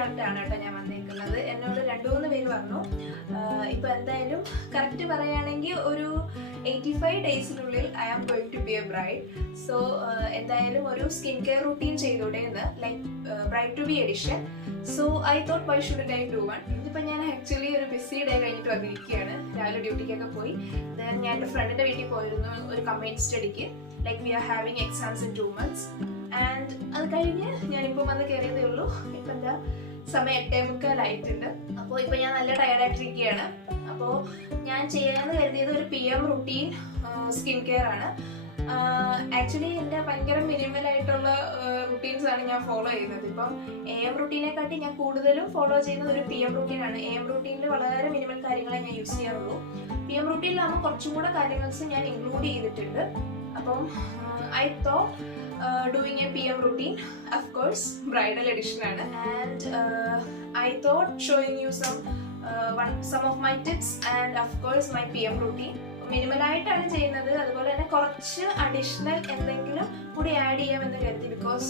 കണ്ടിട്ടാണ് കേട്ടോ ഞാൻ വന്നിരിക്കുന്നത്. എന്നോട് 2-3 പേര് പറഞ്ഞു ഇപ്പൊ എന്തായാലും കറക്റ്റ് പറയുകയാണെങ്കിൽ ഒരു 85 ഡേയ്സിനുള്ളിൽ I am going to be a bride. So എന്തായാലും ഒരു സ്കിൻ കെയർ റുട്ടീൻ ചെയ്തൂടെ എന്ന്, like bride to be edition. So I thought why should I do one. ഇതിപ്പോൾ ഞാൻ ആക്ച്വലി ഒരു ബിസി ഡേ കഴിഞ്ഞിട്ട് വന്നിരിക്കുകയാണ്. രാവിലെ ഡ്യൂട്ടിക്കൊക്കെ പോയി ഞാൻ എൻ്റെ ഫ്രണ്ടിൻ്റെ വീട്ടിൽ പോയിരുന്നു ഒരു കമ്പൈൻഡ് സ്റ്റഡിക്ക്. Like we are having exams in 2 months. And അത് കഴിഞ്ഞ് ഞാനിപ്പോൾ വന്ന് കയറിയതേ ഉള്ളൂ. ഇപ്പം എന്താ സമയം 8:45 അപ്പോൾ ഇപ്പോൾ ഞാൻ നല്ല ടയർഡായിട്ടിരിക്കുകയാണ്. അപ്പോൾ ഞാൻ ചെയ്യാമെന്ന് കരുതിയത് ഒരു PM റുട്ടീൻ സ്കിൻ കെയർ ആണ്. ആക്ച്വലി എൻ്റെ ഭയങ്കര മിനിമൽ ആയിട്ടുള്ള റുട്ടീൻസ് ആണ് ഞാൻ ഫോളോ ചെയ്യുന്നത്. ഇപ്പം AM റുട്ടീനെക്കാട്ടി ഞാൻ കൂടുതലും ഫോളോ ചെയ്യുന്നത് ഒരു PM റുട്ടീനാണ്. AM റുട്ടീനിൽ വളരെ മിനിമൽ കാര്യങ്ങളെ ഞാൻ യൂസ് ചെയ്യാറുള്ളൂ. PM റുട്ടീനിലാകുമ്പോൾ കുറച്ചും കൂടെ കാര്യങ്ങൾ ഞാൻ ഇൻക്ലൂഡ് ചെയ്തിട്ടുണ്ട്. അപ്പം I thought doing A PM routine, of course bridal edition ആണ്. And I thought showing you some of my tips and of course my PM routine. Minimal ആയിട്ടാണ് ചെയ്യുന്നത്. അതുപോലെ തന്നെ കുറച്ച് അഡീഷണൽ എന്തെങ്കിലും കൂടി ആഡ് ചെയ്യാമെന്ന് കരുതി. ബിക്കോസ്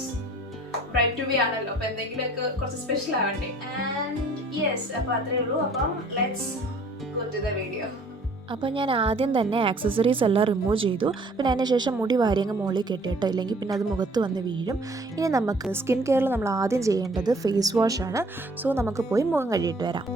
ബ്രൈഡ് ടു ബി ആണല്ലോ, അപ്പോൾ എന്തെങ്കിലുമൊക്കെ കുറച്ച് സ്പെഷ്യൽ ആവണ്ടേ. ആൻഡ് യെസ്, അപ്പോൾ അത്രയേ ഉള്ളൂ. അപ്പം let's go to the video. അപ്പോൾ ഞാൻ ആദ്യം തന്നെ ആക്സസറീസ് എല്ലാം റിമൂവ് ചെയ്തു. പിന്നെ അതിന് ശേഷം മുടി വാരിയങ്ങ് മുകളിൽ കെട്ടിയിട്ടോ, ഇല്ലെങ്കിൽ പിന്നെ അത് മുഖത്ത് വന്ന് വീഴും. ഇനി നമുക്ക് സ്കിൻ കെയറിൽ നമ്മൾ ആദ്യം ചെയ്യേണ്ടത് ഫേസ് വാഷ് ആണ്. സോ നമുക്ക് പോയി മുഖം കഴുകിയിട്ട് വരാം.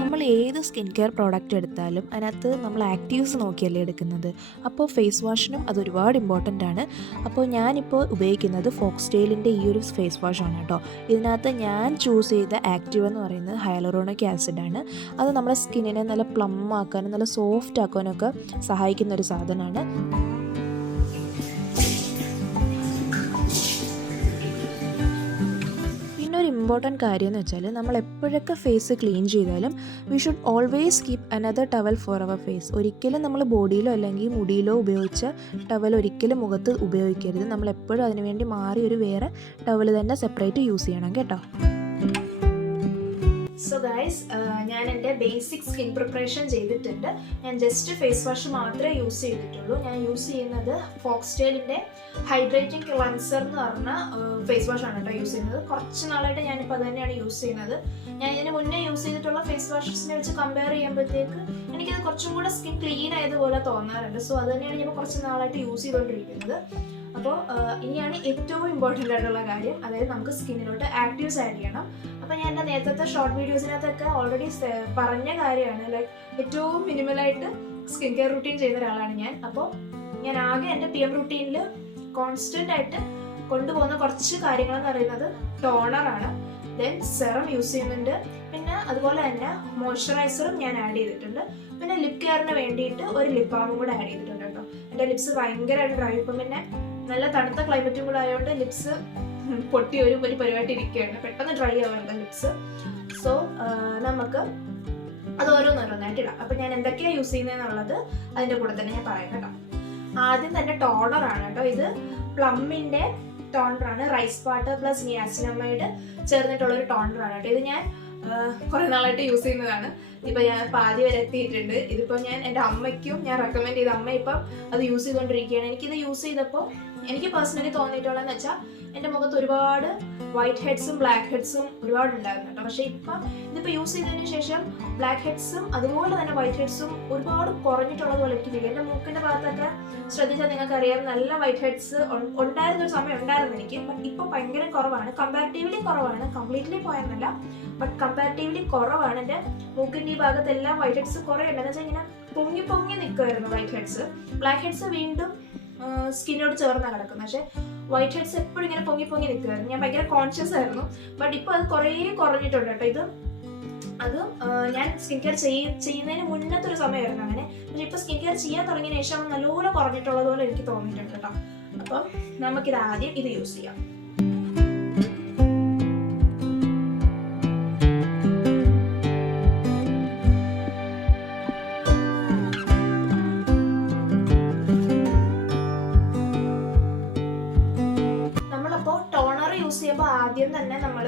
നമ്മൾ ഏത് സ്കിൻ കെയർ പ്രോഡക്റ്റ് എടുത്താലും അതിനകത്ത് നമ്മൾ ആക്റ്റീവ്സ് നോക്കിയല്ലേ എടുക്കുന്നത്. അപ്പോൾ ഫേസ് വാഷിനും അത് ഒരുപാട് ഇമ്പോർട്ടൻ്റ് ആണ്. അപ്പോൾ ഞാനിപ്പോൾ ഉപയോഗിക്കുന്നത് ഫോക്സ്ടെയിലിൻ്റെ ഈ ഒരു ഫേസ് വാഷാണ് കേട്ടോ. ഇതിനകത്ത് ഞാൻ ചൂസ് ചെയ്ത ആക്റ്റീവ് എന്ന് പറയുന്നത് ഹൈലറോണിക് ആസിഡാണ്. അത് നമ്മുടെ സ്കിന്നിനെ നല്ല പ്ലം ആക്കാനും നല്ല സോഫ്റ്റ് ആക്കാനൊക്കെ സഹായിക്കുന്ന ഒരു സാധനമാണ്. ഒരു ഇമ്പോർട്ടൻറ്റ് കാര്യം എന്ന് വെച്ചാൽ നമ്മൾ എപ്പോഴൊക്കെ ഫേസ് ക്ലീൻ ചെയ്താലും we should always keep another towel for our face. ഒരിക്കലും നമ്മൾ ബോഡിയിലോ അല്ലെങ്കിൽ മുടിയിലോ ഉപയോഗിച്ച ടവൽ ഒരിക്കലും മുഖത്ത് ഉപയോഗിക്കരുത്. നമ്മൾ എപ്പോഴും അതിനുവേണ്ടി മാറി ഒരു വേറെ ടവൽ തന്നെ സെപ്പറേറ്റ് യൂസ് ചെയ്യണം കേട്ടോ. സോ ഗൈസ്, ഞാൻ എൻ്റെ ബേസിക് സ്കിൻ പ്രിപ്പറേഷൻ ചെയ്തിട്ടുണ്ട്. ഞാൻ ജസ്റ്റ് ഫേസ് വാഷ് മാത്രമേ യൂസ് ചെയ്തിട്ടുള്ളൂ. ഞാൻ യൂസ് ചെയ്യുന്നത് ഫോക്സ്ടെയിലിൻ്റെ ഹൈഡ്രേറ്റിംഗ് ക്ലൻസർ എന്ന് പറഞ്ഞ ഫേസ് വാഷാണ് കേട്ടോ യൂസ് ചെയ്യുന്നത്. കുറച്ച് നാളായിട്ട് ഞാനിപ്പോൾ അത് തന്നെയാണ് യൂസ് ചെയ്യുന്നത്. ഞാൻ ഇതിന് മുന്നേ യൂസ് ചെയ്തിട്ടുള്ള ഫേസ് വാഷസിനെ വെച്ച് കമ്പയർ ചെയ്യുമ്പോഴത്തേക്ക് എനിക്കത് കുറച്ചും കൂടെ സ്കിൻ ക്ലീൻ ആയതുപോലെ തോന്നാറുണ്ട്. സോ അത് തന്നെയാണ് ഞാൻ കുറച്ച് നാളായിട്ട് യൂസ് ചെയ്തുകൊണ്ടിരിക്കുന്നത്. അപ്പോൾ ഇനിയാണ് ഏറ്റവും ഇമ്പോർട്ടൻ്റ് ആയിട്ടുള്ള കാര്യം, അതായത് നമുക്ക് സ്കിന്നിലോട്ട് ആക്റ്റീവ്സ് ആഡ് ചെയ്യണം. അപ്പോൾ ഞാൻ എൻ്റെ നേരത്തെ ഷോർട്ട് വീഡിയോസിനകത്തൊക്കെ ഓൾറെഡി പറഞ്ഞ കാര്യമാണ്. ലൈക്ക് ഏറ്റവും മിനിമലായിട്ട് സ്കിൻ കെയർ റുട്ടീൻ ചെയ്യുന്ന ഒരാളാണ് ഞാൻ. അപ്പോൾ ഞാൻ ആകെ എൻ്റെ PM റുട്ടീനിൽ കോൺസ്റ്റൻ്റ് ആയിട്ട് കൊണ്ടുപോകുന്ന കുറച്ച് കാര്യങ്ങളെന്ന് പറയുന്നത് ടോണറാണ്, ദെൻ സെറം യൂസ് ചെയ്യുന്നുണ്ട്, പിന്നെ അതുപോലെ തന്നെ മോയ്സ്ചറൈസറും ഞാൻ ആഡ് ചെയ്തിട്ടുണ്ട്. പിന്നെ ലിപ് കെയറിന് വേണ്ടിയിട്ട് ഒരു ലിപ് ബാമും കൂടെ ആഡ് ചെയ്തിട്ടുണ്ട് കേട്ടോ. എൻ്റെ ലിപ്സ് ഭയങ്കരമായിട്ട് ഡ്രൈ, ഇപ്പം പിന്നെ നല്ല തണുത്ത ക്ലൈമറ്റും കൂടെ ആയതുകൊണ്ട് ലിപ്സ് പൊട്ടി ഒരു പരിപാടി ഇരിക്കുകയാണ്. പെട്ടെന്ന് ഡ്രൈ ആവുന്നുണ്ട് ലിപ്സ്. സോ നമുക്ക് അത് ഓരോന്നോരോന്നായിട്ട് ഇടാം. അപ്പം ഞാൻ എന്തൊക്കെയാണ് യൂസ് ചെയ്യുന്നതെന്നുള്ളത് അതിൻ്റെ കൂടെ തന്നെ ഞാൻ പറയാം കേട്ടോ. ആദ്യം തന്നെ ടോണറാണ് കേട്ടോ. ഇത് പ്ലമ്മിൻ്റെ ടോണറാണ്. റൈസ് വാട്ടർ പ്ലസ് നിയാസിനമൈഡ് ചേർന്നിട്ടുള്ളൊരു ടോണറാണ് കേട്ടോ. ഇത് ഞാൻ കുറേ നാളായിട്ട് യൂസ് ചെയ്യുന്നതാണ്. ഇപ്പം ഞാൻ പാതി വരെ എത്തിയിട്ടുണ്ട്. ഇതിപ്പോൾ ഞാൻ എൻ്റെ അമ്മയ്ക്കും ഞാൻ റെക്കമെൻഡ് ചെയ്ത, അമ്മ ഇപ്പം അത് യൂസ് ചെയ്തുകൊണ്ടിരിക്കുകയാണ്. എനിക്കിത് യൂസ് ചെയ്തപ്പോൾ എനിക്ക് പേഴ്സണലി തോന്നിയിട്ടുള്ളതെന്ന് വെച്ചാൽ എൻ്റെ മുഖത്ത് ഒരുപാട് വൈറ്റ് ഹെഡ്സും ബ്ലാക്ക് ഹെഡ്സും ഒരുപാട് ഉണ്ടായിരുന്നു കേട്ടോ. പക്ഷേ ഇപ്പം ഇതിപ്പോൾ യൂസ് ചെയ്തതിന് ശേഷം ബ്ലാക്ക് ഹെഡ്സും അതുപോലെ തന്നെ വൈറ്റ് ഹെഡ്സും ഒരുപാട് കുറഞ്ഞിട്ടുള്ളതുപോലെ എനിക്ക് ഫീൽ. എൻ്റെ മൂക്കിൻ്റെ ഭാഗത്തൊക്കെ ശ്രദ്ധിച്ചാൽ നിങ്ങൾക്കറിയാം, നല്ല വൈറ്റ് ഹെഡ്സ് ഉണ്ടായിരുന്നൊരു സമയം ഉണ്ടായിരുന്നു എനിക്ക്. ഇപ്പോൾ ഭയങ്കര കുറവാണ്, കമ്പാരിറ്റീവ്ലി കുറവാണ്. കംപ്ലീറ്റ്ലി പോയെന്നല്ല, ബട്ട് കമ്പാരിറ്റീവ്ലി കുറവാണ്. എൻ്റെ മൂക്കിൻ്റെ ഈ ഭാഗത്തെല്ലാം വൈറ്റ് ഹെഡ്സ് കുറേ ഉണ്ടെന്ന് വെച്ചാൽ ഇങ്ങനെ പൊങ്ങി പൊങ്ങി നിൽക്കുമായിരുന്നു വൈറ്റ് ഹെഡ്സ്. ബ്ലാക്ക് ഹെഡ്സ് വീണ്ടും സ്കിന്നോട് ചേർന്നാണ് കിടക്കുന്നത്. പക്ഷേ വൈറ്റ് ഹെഡ്സ് എപ്പോഴും ഇങ്ങനെ പൊങ്ങി പൊങ്ങി നിൽക്കുമായിരുന്നു. ഞാൻ ഭയങ്കര കോൺഷ്യസ് ആയിരുന്നു. ബട്ട് ഇപ്പോൾ അത് കുറേ കുറഞ്ഞിട്ടുണ്ട് കേട്ടോ. അത് ഞാൻ സ്കിൻ കെയർ ചെയ്യുന്നതിന് മുന്നത്തെ ഒരു സമയമായിരുന്നു അങ്ങനെ. പക്ഷെ ഇപ്പോൾ സ്കിൻ കെയർ ചെയ്യാൻ തുടങ്ങിയ ശേഷം നല്ലപോലെ കുറഞ്ഞിട്ടുള്ളതുപോലെ എനിക്ക് തോന്നിയിട്ടുണ്ട് കേട്ടോ. അപ്പം നമുക്കിത് ആദ്യം ഇത് യൂസ് ചെയ്യാം. ആദ്യം തന്നെ നമ്മൾ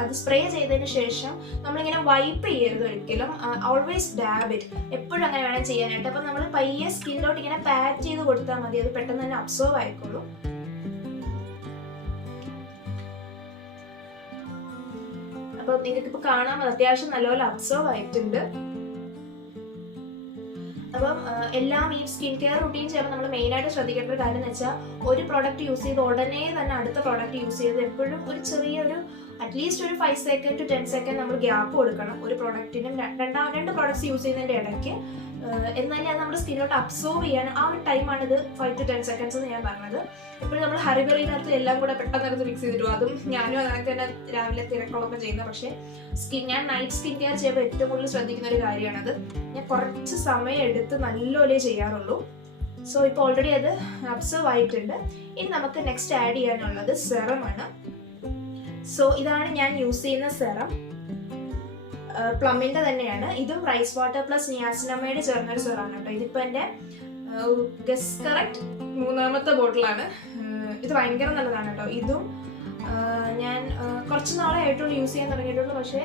അത് സ്പ്രേ ചെയ്തതിന് ശേഷം നമ്മളിങ്ങനെ വൈപ്പ് ചെയ്യരുത് ഒരിക്കലും. Always dab it. എപ്പോഴും അങ്ങനെ വേണം ചെയ്യാനായിട്ട്. അപ്പം നമ്മൾ പയ്യെ സ്കിന്നിലോട്ട് ഇങ്ങനെ പാറ്റ് ചെയ്ത് കൊടുത്താൽ മതി. അത് പെട്ടെന്ന് തന്നെ അബ്സോർവ് ആയിക്കോളും. അപ്പം നിങ്ങൾക്ക് ഇപ്പോൾ കാണാൻ അത്യാവശ്യം നല്ലപോലെ അബ്സർവ് ആയിട്ടുണ്ട്. അപ്പം എല്ലാം ഈ സ്കിൻ കെയർ റുട്ടീൻ ചെയ്യുമ്പോൾ നമ്മൾ മെയിനായിട്ട് ശ്രദ്ധിക്കേണ്ട ഒരു കാര്യം എന്ന് വെച്ചാൽ ഒരു പ്രോഡക്റ്റ് യൂസ് ചെയ്ത് ഉടനെ തന്നെ അടുത്ത പ്രോഡക്റ്റ് യൂസ് ചെയ്ത് എപ്പോഴും ഒരു ചെറിയൊരു അറ്റ്ലീസ്റ്റ് ഒരു 5 സെക്കൻഡ് to 10 സെക്കൻഡ് നമ്മൾ ഗ്യാപ്പ് കൊടുക്കണം ഒരു പ്രോഡക്റ്റിനും. രണ്ട് പ്രോഡക്ട്സ് യൂസ് ചെയ്യുന്നതിൻ്റെ ഇടയ്ക്ക്. എന്നാലേ അത് നമ്മുടെ സ്കിന്നോട്ട് അബ്സോർവ് ചെയ്യാൻ ആ ഒരു ടൈമാണിത് 5 to 10 സെക്കൻഡ്സ് എന്ന് ഞാൻ പറഞ്ഞത്. ഇപ്പോഴും നമ്മൾ ഹറിബറിനകത്ത് എല്ലാം കൂടെ പെട്ടെന്ന് മിക്സ് ചെയ്തിട്ടു. അതും ഞാനും അങ്ങനെ തന്നെ രാവിലെ തിരക്കുള്ളപ്പോൾ ചെയ്യുന്നത്. പക്ഷേ ഞാൻ നൈറ്റ് സ്കിൻ കെയർ ചെയ്യുമ്പോൾ ഏറ്റവും കൂടുതൽ ശ്രദ്ധിക്കുന്ന ഒരു കാര്യമാണത്. ഞാൻ കുറച്ച് സമയം എടുത്ത് നല്ലപോലെ ചെയ്യാറുള്ളൂ. സോ ഇപ്പോൾ ഓൾറെഡി അത് അബ്സർവ് ആയിട്ടുണ്ട്. ഇനി നമുക്ക് നെക്സ്റ്റ് ആഡ് ചെയ്യാനുള്ളത് സെറമാണ്. സോ ഇതാണ് ഞാൻ യൂസ് ചെയ്യുന്ന സെറം. പ്ലമ്മിന്റെ തന്നെയാണ്. ഇതും റൈസ് വാട്ടർ പ്ലസ് നിയാസിനമൈഡ് ചേർന്നൊരു സെറാണ് കേട്ടോ. ഇതിപ്പോൾ എൻ്റെ ഗസ് കറക്റ്റ് 3ാമത്തെ ബോട്ടിലാണ്. ഇത് ഭയങ്കര നല്ലതാണ് കേട്ടോ. ഇതും ഞാൻ കുറച്ച് നാളെ ആയിട്ടുള്ളൂ യൂസ് ചെയ്യാൻ തുടങ്ങിയിട്ടുള്ളൂ. പക്ഷേ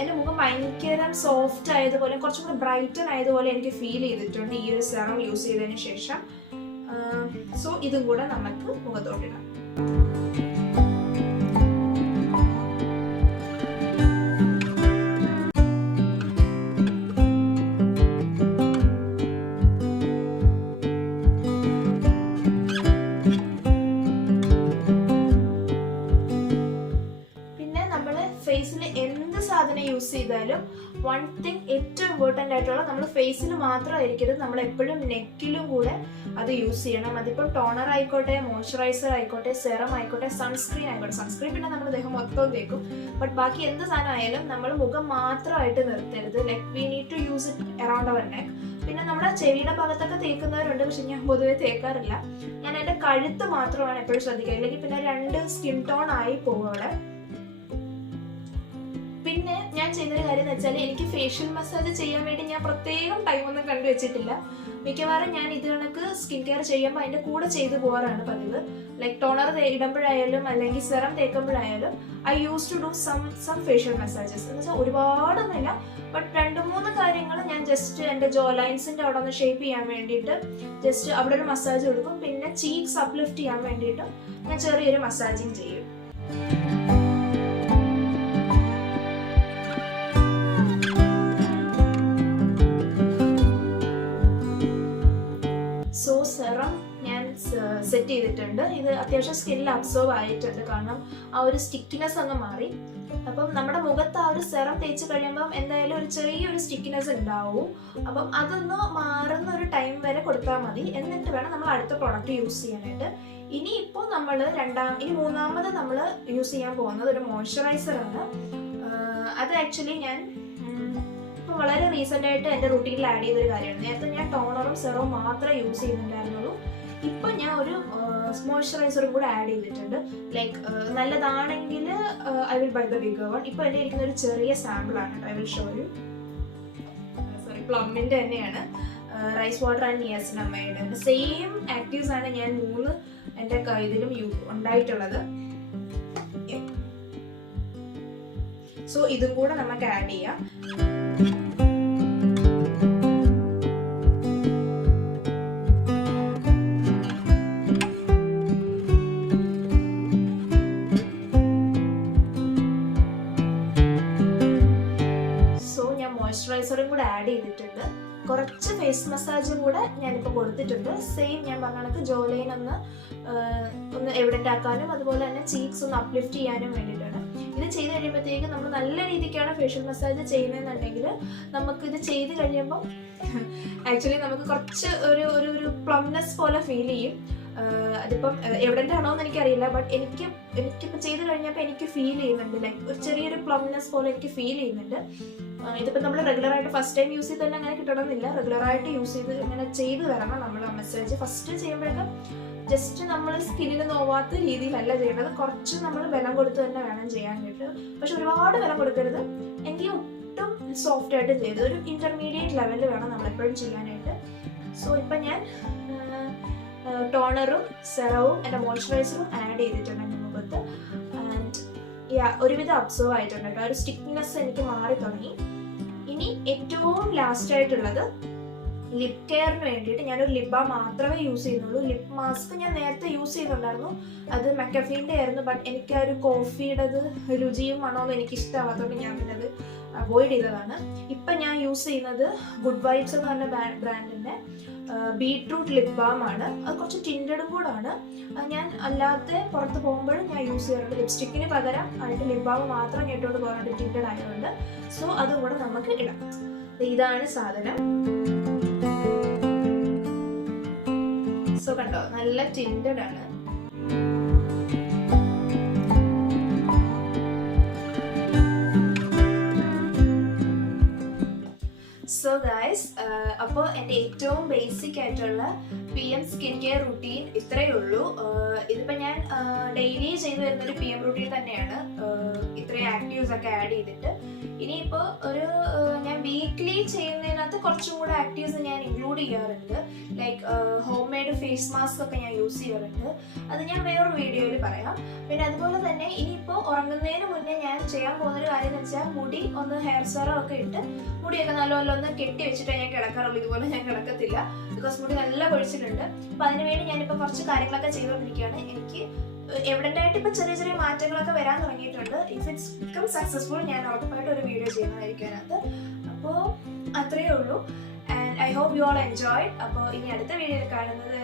എൻ്റെ മുഖം ഭയങ്കര സോഫ്റ്റ് ആയതുപോലെ കുറച്ചും കൂടെ ബ്രൈറ്റൻ ആയതുപോലെ എനിക്ക് ഫീൽ ചെയ്തിട്ടുണ്ട് ഈ ഒരു സെറം യൂസ് ചെയ്തതിന് ശേഷം. സോ ഇതും കൂടെ നമുക്ക് മുഖത്തോട്ടിടാം. ഫേസിൽ എന്ത് സാധനം യൂസ് ചെയ്താലും വൺ തിങ് ഏറ്റവും ഇമ്പോർട്ടൻ്റ് ആയിട്ടുള്ള നമ്മൾ ഫേസിൽ മാത്രമായിരിക്കരുത്, നമ്മൾ എപ്പോഴും നെക്കിലും കൂടെ അത് യൂസ് ചെയ്യണം. അതിപ്പോൾ ടോണർ ആയിക്കോട്ടെ, മോയ്സ്ചറൈസർ ആയിക്കോട്ടെ, സെറം ആയിക്കോട്ടെ, സൺസ്ക്രീൻ ആയിക്കോട്ടെ. സൺസ്ക്രീൻ പിന്നെ നമ്മുടെ ദേഹം മൊത്തം തേക്കും. ബട്ട് ബാക്കി എന്ത് സാധനം ആയാലും നമ്മൾ മുഖം മാത്രമായിട്ട് നിർത്തരുത്. Like we need to use it around our neck. പിന്നെ നമ്മുടെ ചെവിയുടെ ഭാഗത്തൊക്കെ തേക്കുന്നവരുണ്ട്, പക്ഷെ ഞാൻ പൊതുവെ തേക്കാറില്ല. ഞാൻ എൻ്റെ കഴുത്ത് മാത്രമാണ് എപ്പോഴും ശ്രദ്ധിക്കുക. ഇല്ലെങ്കിൽ പിന്നെ 2 സ്കിൻ ടോൺ ആയി പോകും അവിടെ. പിന്നെ ഞാൻ ചെയ്യുന്നൊരു കാര്യം എന്ന് വെച്ചാൽ എനിക്ക് ഫേഷ്യൽ മസാജ് ചെയ്യാൻ വേണ്ടി ഞാൻ പ്രത്യേകം ടൈമൊന്നും കണ്ടുവച്ചിട്ടില്ല. മിക്കവാറും ഞാൻ ഇത് കണക്ക് സ്കിൻ കെയർ ചെയ്യുമ്പോൾ അതിൻ്റെ കൂടെ ചെയ്തു പോകാറാണ് പതിവ്. ലൈക്ക് ടോണർ ഇടുമ്പോഴായാലും അല്ലെങ്കിൽ സെറം തേക്കുമ്പോഴായാലും I use to do some facial massages. എന്ന് വെച്ചാൽ ഒരുപാടൊന്നുമില്ല, ബട്ട് 2-3 കാര്യങ്ങൾ ഞാൻ ജസ്റ്റ് എൻ്റെ ജോ ലൈൻസിൻ്റെ അവിടെ ഒന്ന് ഷേപ്പ് ചെയ്യാൻ വേണ്ടിയിട്ട് ജസ്റ്റ് അവിടെ ഒരു മസാജ് കൊടുക്കും. പിന്നെ ചീക്സ് അപ്ലിഫ്റ്റ് ചെയ്യാൻ വേണ്ടിയിട്ട് ഞാൻ ചെറിയൊരു മസാജിങ് ചെയ്യും. സോ സെറം ഞാൻ സെറ്റ് ചെയ്തിട്ടുണ്ട്. ഇത് അത്യാവശ്യം സ്കിന്നിൽ അബ്സോർവ് ആയിട്ടുണ്ട്, കാരണം ആ ഒരു സ്റ്റിക്കിനെസ് അങ്ങ് മാറി. അപ്പം നമ്മുടെ മുഖത്ത് ആ ഒരു സെറം തേച്ച് കഴിയുമ്പം എന്തായാലും ഒരു ചെറിയൊരു സ്റ്റിക്കിനെസ് ഉണ്ടാവും. അപ്പം അതൊന്ന് മാറുന്ന ഒരു ടൈം വരെ കൊടുത്താൽ മതി. എന്നിട്ട് വേണം നമ്മൾ അടുത്ത പ്രോഡക്റ്റ് യൂസ് ചെയ്യാനായിട്ട്. ഇനി ഇപ്പോൾ നമ്മൾ മൂന്നാമത് നമ്മൾ യൂസ് ചെയ്യാൻ പോകുന്നത് ഒരു മോയ്സ്ചറൈസറാണ്. അത് ആക്ച്വലി ഞാൻ ഇപ്പോൾ വളരെ റീസെൻ്റ് ആയിട്ട് എൻ്റെ റുട്ടീനിൽ ആഡ് ചെയ്തൊരു കാര്യമാണ്. നേരത്തെ ഞാൻ ടോണറും സെറവും മാത്രമേ യൂസ് ചെയ്യുന്നുണ്ടായിരുന്നുള്ളൂ. ഇപ്പം ഞാൻ ഒരു മോയ്സ്ചറൈസറും കൂടെ ആഡ് ചെയ്തിട്ടുണ്ട്. ലൈക്ക് നല്ലതാണെങ്കിൽ I will buy the bigger one. ഇപ്പോൾ എൻ്റെ ഇരിക്കുന്ന ഒരു ചെറിയ സാമ്പിളാണ്. I will show you. പ്ലമ്മിൻ്റെ തന്നെയാണ്. Rice water and niacinamide same actives ആണ് ഞാൻ 3 എൻ്റെ ഇതിലും ഉണ്ടായിട്ടുള്ളത്. സോ ഇതും കൂടെ നമുക്ക് ആഡ് ചെയ്യാം. മോയ്സ്ചറൈസറും കൂടെ ആഡ് ചെയ്തിട്ടുണ്ട്. കുറച്ച് ഫേസ് മസാജും കൂടെ ഞാനിപ്പോൾ കൊടുത്തിട്ടുണ്ട്. സെയിം ഞാൻ പറഞ്ഞ കണക്ക് ജോ ലൈൻ ഒന്ന് എവിഡൻ്റ് ആക്കാനും അതുപോലെ തന്നെ ചീക്സ് ഒന്ന് അപ്ലിഫ്റ്റ് ചെയ്യാനും വേണ്ടിയിട്ടാണ്. ഇത് ചെയ്ത് കഴിയുമ്പോഴത്തേക്കും നമ്മൾ നല്ല രീതിക്കാണ് ഫേഷ്യൽ മസാജ് ചെയ്യുന്നതെന്നുണ്ടെങ്കിൽ നമുക്കിത് ചെയ്ത് കഴിയുമ്പോൾ ആക്ച്വലി നമുക്ക് കുറച്ച് ഒരു പ്ലംനെസ് പോലെ ഫീൽ ചെയ്യും. അതിപ്പം എവിഡൻ്റ് ആണോ എന്ന് എനിക്കറിയില്ല, ബട്ട് എനിക്കിപ്പോൾ ചെയ്ത് കഴിഞ്ഞപ്പോൾ എനിക്ക് ഫീൽ ചെയ്യുന്നുണ്ട്. ലൈക്ക് ഒരു ചെറിയൊരു പ്ലംനെസ് പോലെ എനിക്ക് ഫീൽ ചെയ്യുന്നുണ്ട്. ഇതിപ്പോൾ നമ്മൾ റെഗുലറായിട്ട് ഫസ്റ്റ് ടൈം യൂസ് ചെയ്ത് തന്നെ അങ്ങനെ കിട്ടണമെന്നില്ല. റെഗുലറായിട്ട് യൂസ് ചെയ്ത് ഇങ്ങനെ ചെയ്ത് വരണം നമ്മൾ മസാജ്. ഫസ്റ്റ് ചെയ്യുമ്പോഴേക്കും ജസ്റ്റ് നമ്മൾ സ്കിന്നിന് നോവാത്ത രീതിയിലല്ല ചെയ്യേണ്ടത്. കുറച്ച് നമ്മൾ ബലം കൊടുത്ത് തന്നെ വേണം ചെയ്യാനായിട്ട്. പക്ഷെ ഒരുപാട് ബലം കൊടുക്കരുത്, എങ്കിൽ ഒട്ടും സോഫ്റ്റ് ആയിട്ട് ചെയ്ത് ഒരു ഇന്റർമീഡിയറ്റ് ലെവലിൽ വേണം നമ്മളെപ്പോഴും ചെയ്യാനായിട്ട്. സോ ഇപ്പം ഞാൻ ടോണറും സെറവും എൻ്റെ മോയ്സ്ചറൈസറും ആഡ് ചെയ്തിട്ടുണ്ട് എൻ്റെ മുഖത്ത്. ആൻഡ് ഒരുവിധം അബ്സർവ് ആയിട്ടുണ്ട് കേട്ടോ. ഒരു സ്റ്റിക്നെസ് എനിക്ക് മാറി തുടങ്ങി. ഇനി ഏറ്റവും ലാസ്റ്റ് ആയിട്ടുള്ളത് ലിപ് കെയറിന് വേണ്ടിയിട്ട് ഞാനൊരു ലിപ് ബാം മാത്രമേ യൂസ് ചെയ്യുന്നുള്ളൂ. ലിപ് മാസ്ക് ഞാൻ നേരത്തെ യൂസ് ചെയ്യുന്നുണ്ടായിരുന്നു, അത് മെക്കഫീൻ്റെ ആയിരുന്നു. ബട്ട് എനിക്ക് ആ ഒരു കോഫിയുടേത് രുചിയും മണവും എനിക്ക് ഇഷ്ടമാവാത്തതുകൊണ്ട് ഞാൻ പിന്നെ അത് അവോയ്ഡ് ചെയ്തതാണ്. ഇപ്പം ഞാൻ യൂസ് ചെയ്യുന്നത് ഗുഡ് വൈബ്സ് എന്ന് പറഞ്ഞ ബ്രാൻഡിൻ്റെ ബീട്രൂട്ട് ലിപ് ബാം ആണ്. അത് കുറച്ച് ടിൻറ്റഡും കൂടാണ്. ഞാൻ അല്ലാത്ത പുറത്ത് പോകുമ്പോഴും ഞാൻ യൂസ് ചെയ്യാറുണ്ട്. ലിപ്സ്റ്റിക്കിന് പകരം ആയിട്ട് ലിപ് ബാം മാത്രം കേട്ടോണ്ട് പോകാറുണ്ട്, ടിൻറ്റഡ് ആയതുകൊണ്ട്. സോ അതും കൂടെ നമുക്ക് ഇടാം. ഇതാണ് സാധനം. സോ കണ്ടോ, നല്ല ടിൻറ്റഡ് ആണ്. സോ ഗൈസ്, അപ്പോൾ എൻ്റെ ഏറ്റവും ബേസിക് ആയിട്ടുള്ള PM സ്കിൻ കെയർ റുട്ടീൻ ഇത്രയേ ഉള്ളൂ. ഇതിപ്പോൾ ഞാൻ ഡെയിലി ചെയ്തു വരുന്നൊരു PM റുട്ടീൻ തന്നെയാണ്, ഇത്രയും ആക്റ്റീവ്സ് ഒക്കെ ആഡ് ചെയ്തിട്ട്. ഇനിയിപ്പോൾ ഞാൻ വീക്ക്ലി ചെയ്യുന്നതിനകത്ത് കുറച്ചും കൂടെ ആക്റ്റീവ്സ് ഞാൻ ഇൻക്ലൂഡ് ചെയ്യാറുണ്ട്. Like homemade face mask ഒക്കെ ഞാൻ യൂസ് ചെയ്യാറുണ്ട്. അത് ഞാൻ വേറൊരു വീഡിയോയിൽ പറയാം. പിന്നെ അതുപോലെ തന്നെ ഇനിയിപ്പോൾ ഉറങ്ങുന്നതിന് മുന്നേ ഞാൻ ചെയ്യാൻ പോകുന്നൊരു കാര്യം എന്ന് വെച്ചാൽ മുടി ഒന്ന് ഹെയർ സെറം ഒക്കെ ഇട്ട് മുടിയൊക്കെ നല്ലപോലെ ഒന്ന് കെട്ടി വെച്ചിട്ടേ ഞാൻ കിടക്കാറുള്ളൂ. ഇതുപോലെ ഞാൻ കിടക്കത്തില്ല, ബിക്കോസ് മുടി നല്ല പൊഴിച്ചിട്ടുണ്ട്. അപ്പം അതിനുവേണ്ടി ഞാനിപ്പോൾ കുറച്ച് കാര്യങ്ങളൊക്കെ ചെയ്തുകൊണ്ടിരിക്കുകയാണ്. എനിക്ക് എവിഡൻ്റ് ആയിട്ട് ഇപ്പം ചെറിയ ചെറിയ മാറ്റങ്ങളൊക്കെ വരാൻ തുടങ്ങിയിട്ടുണ്ട്. ഇഫ് ഇറ്റ്സ് ബിക്കം സക്സസ്ഫുൾ ഞാൻ ഉറപ്പായിട്ട് ഒരു വീഡിയോ ചെയ്യുന്നതായിരിക്കും അതിനകത്ത്. അപ്പോൾ അത്രയേ ഉള്ളൂ. And I hope you all enjoy. അപ്പോൾ ഇനി അടുത്ത വീഡിയോയിൽ കാണുന്നത്